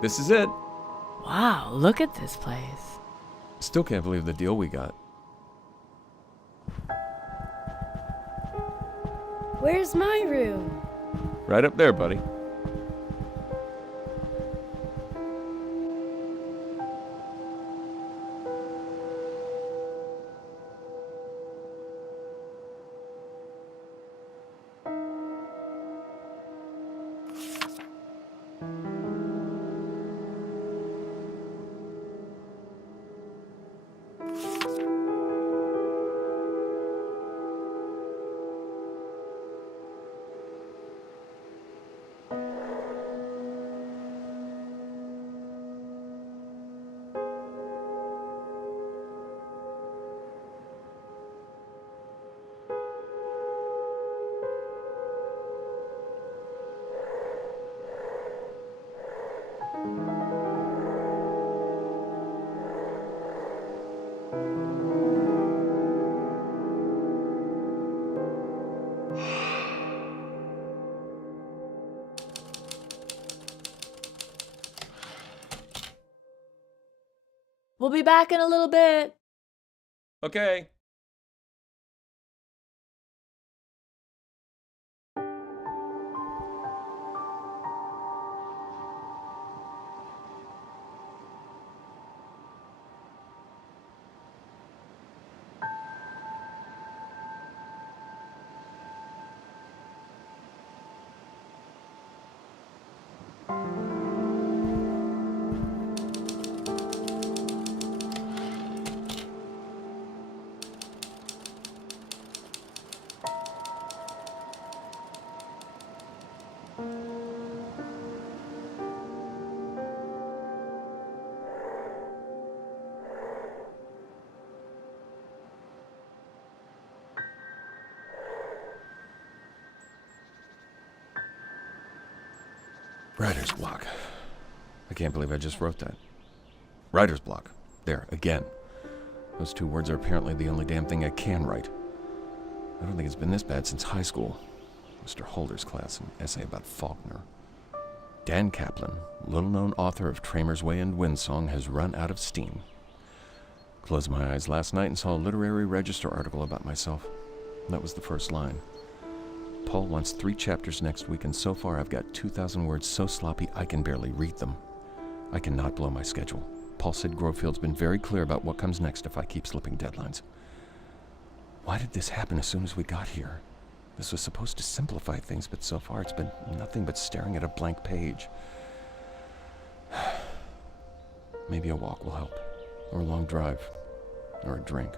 This is it. Wow, look at this place. Still can't believe the deal we got. Where's my room? Right up there, buddy. We'll be back in a little bit. Okay. Writer's block. I can't believe I just wrote that. Writer's block. There, again. Those two words are apparently the only damn thing I can write. I don't think it's been this bad since high school. Mr. Holder's class, an essay about Faulkner. Dan Kaplan, little-known author of Tramer's Way and Windsong, has run out of steam. Closed my eyes last night and saw a literary register article about myself. That was the first line. Paul wants 3 chapters next week, and so far I've got 2,000 words so sloppy I can barely read them. I cannot blow my schedule. Paul said Grofield's been very clear about what comes next if I keep slipping deadlines. Why did this happen as soon as we got here? This was supposed to simplify things, but so far it's been nothing but staring at a blank page. Maybe a walk will help, or a long drive, or a drink.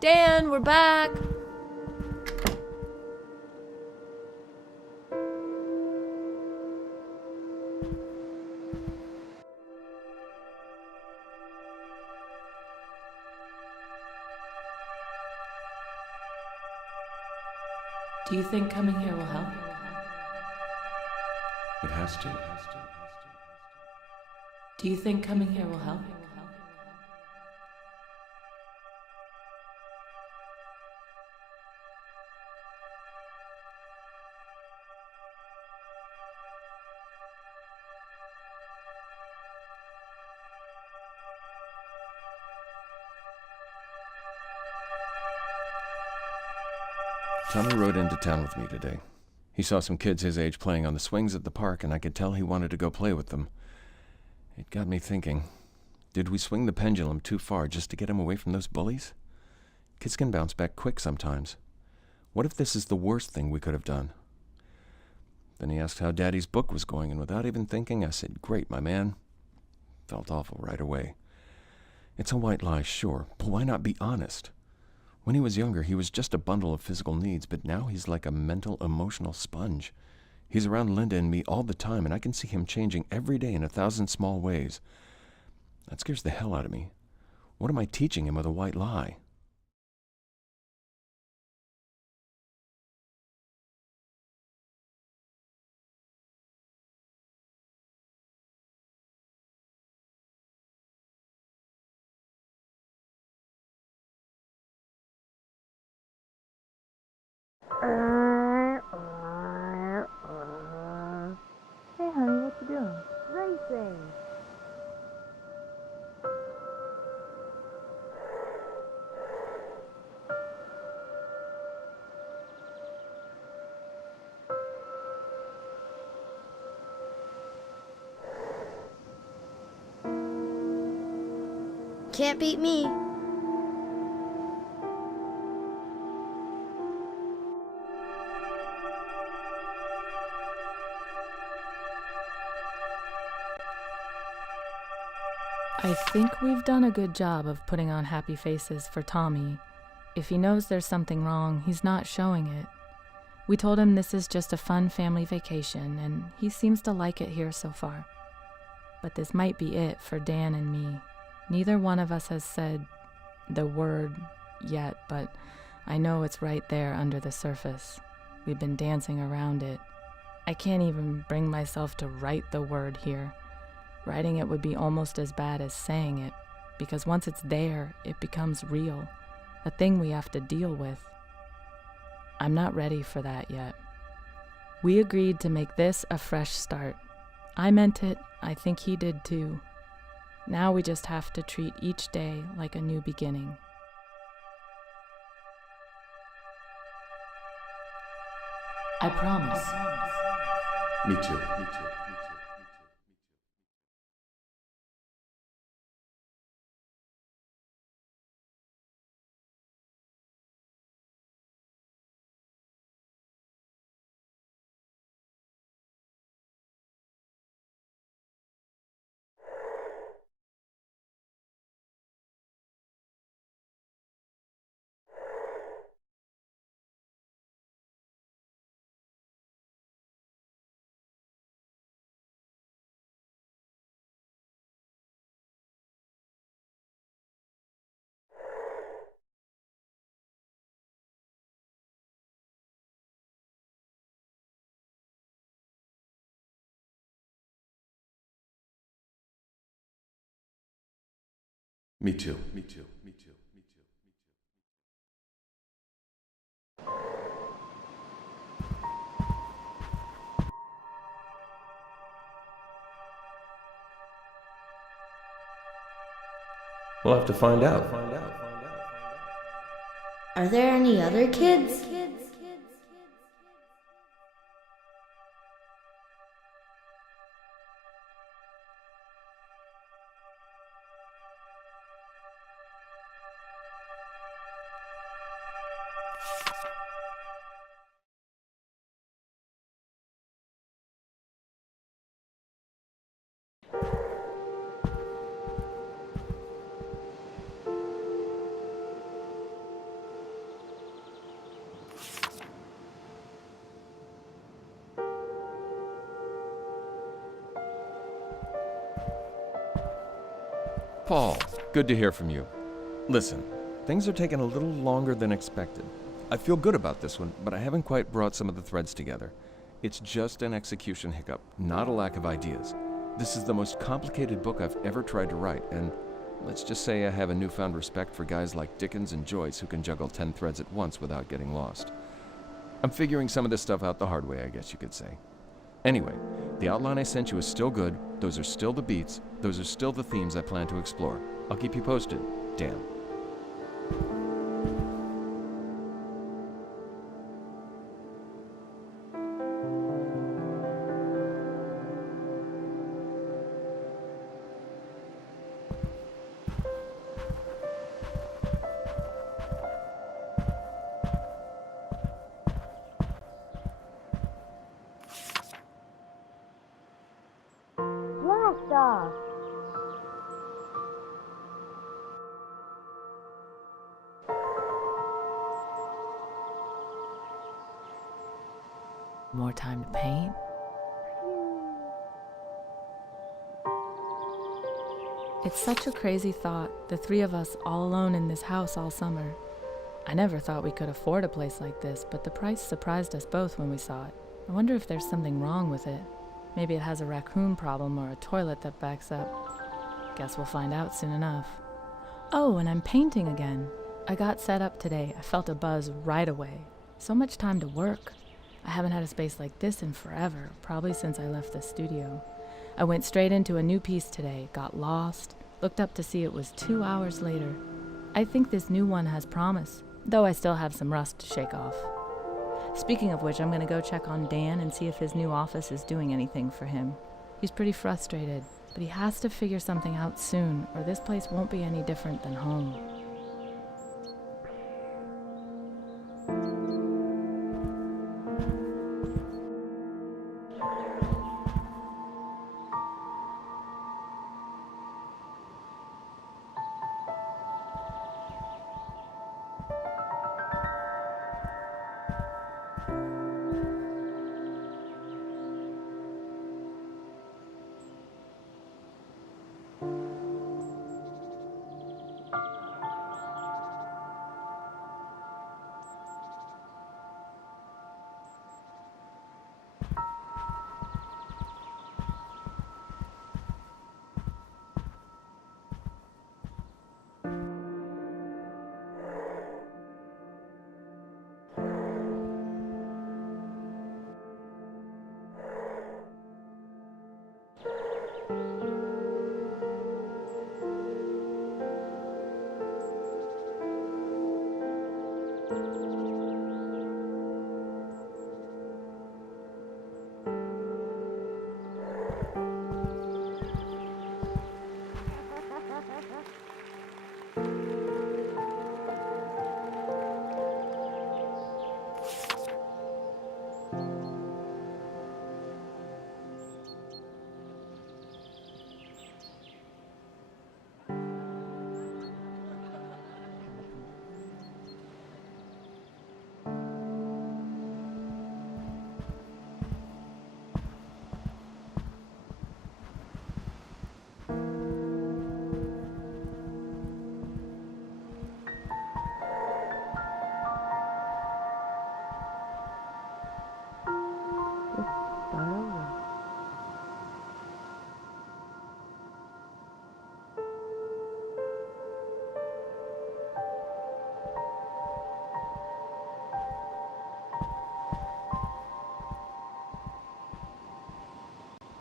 Dan, we're back. Do you think coming here will help? It has to. Do you think coming here will help? Tommy rode into town with me today. He saw some kids his age playing on the swings at the park, and I could tell he wanted to go play with them. It got me thinking, did we swing the pendulum too far just to get him away from those bullies? Kids can bounce back quick sometimes. What if this is the worst thing we could have done? Then he asked how Daddy's book was going, and without even thinking, I said, "Great, my man." Felt awful right away. It's a white lie, sure, but why not be honest? When he was younger, he was just a bundle of physical needs, but now he's like a mental, emotional sponge. He's around Linda and me all the time, and I can see him changing every day in 1,000 small ways. That scares the hell out of me. What am I teaching him with a white lie? Hey, honey, what you doing? Racing. Can't beat me. I think we've done a good job of putting on happy faces for Tommy. If he knows there's something wrong, he's not showing it. We told him this is just a fun family vacation, and he seems to like it here so far. But this might be it for Dan and me. Neither one of us has said the word yet, but I know it's right there under the surface. We've been dancing around it. I can't even bring myself to write the word here. Writing it would be almost as bad as saying it, because once it's there, it becomes real, a thing we have to deal with. I'm not ready for that yet. We agreed to make this a fresh start. I meant it, I think he did too. Now we just have to treat each day like a new beginning. I promise. Me too. Me too. Me too. Me too. Me too. Me too. We'll have to find out. Are there any other kids? Paul, good to hear from you. Listen, things are taking a little longer than expected. I feel good about this one, but I haven't quite brought some of the threads together. It's just an execution hiccup, not a lack of ideas. This is the most complicated book I've ever tried to write, and let's just say I have a newfound respect for guys like Dickens and Joyce who can juggle 10 threads at once without getting lost. I'm figuring some of this stuff out the hard way, I guess you could say. Anyway, the outline I sent you is still good, those are still the beats, those are still the themes I plan to explore. I'll keep you posted. Dan. Blast off! More time to paint? It's such a crazy thought, the three of us all alone in this house all summer. I never thought we could afford a place like this, but the price surprised us both when we saw it. I wonder if there's something wrong with it. Maybe it has a raccoon problem or a toilet that backs up. Guess we'll find out soon enough. Oh, and I'm painting again. I got set up today. I felt a buzz right away. So much time to work. I haven't had a space like this in forever, probably since I left the studio. I went straight into a new piece today, got lost, looked up to see it was 2 hours later. I think this new one has promise, though I still have some rust to shake off. Speaking of which, I'm going to go check on Dan and see if his new office is doing anything for him. He's pretty frustrated, but he has to figure something out soon, or this place won't be any different than home.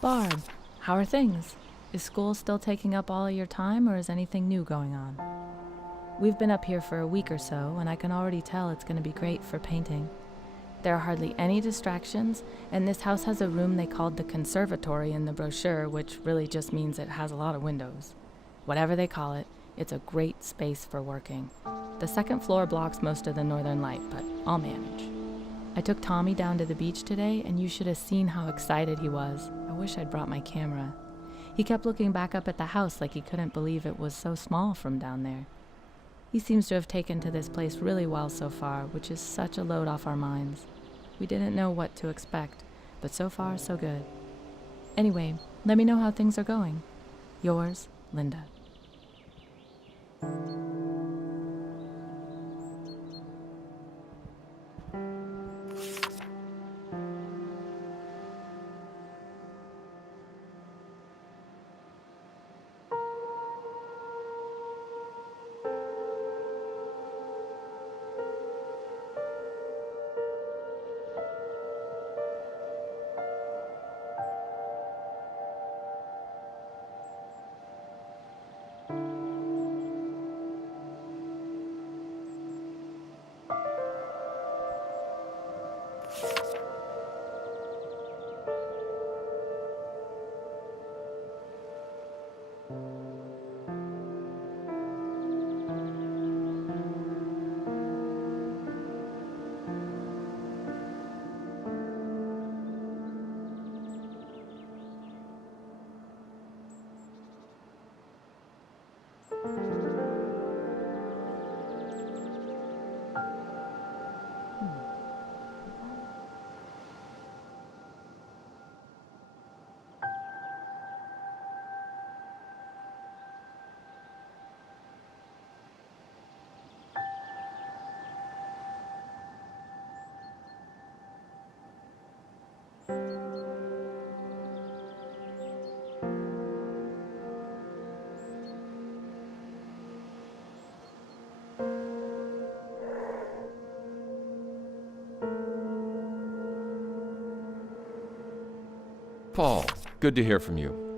Barb, how are things? Is school still taking up all of your time, or is anything new going on? We've been up here for a week or so, and I can already tell it's going to be great for painting. There are hardly any distractions, and this house has a room they called the conservatory in the brochure, which really just means it has a lot of windows. Whatever they call it, it's a great space for working. The second floor blocks most of the northern light, but I'll manage. I took Tommy down to the beach today, and you should have seen how excited he was. I wish I'd brought my camera. He kept looking back up at the house like he couldn't believe it was so small from down there. He seems to have taken to this place really well so far, which is such a load off our minds. We didn't know what to expect, but so far, so good. Anyway, let me know how things are going. Yours, Linda. Paul, good to hear from you.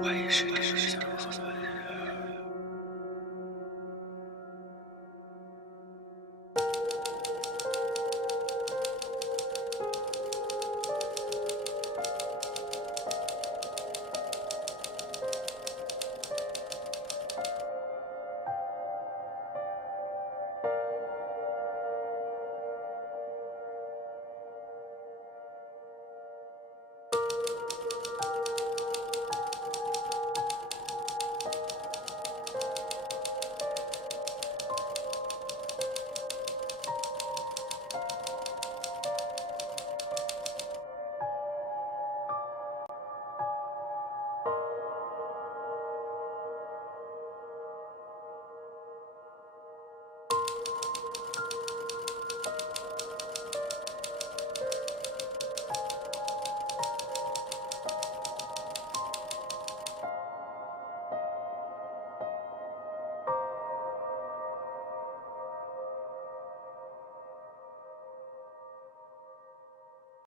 我也是第一次想说的人。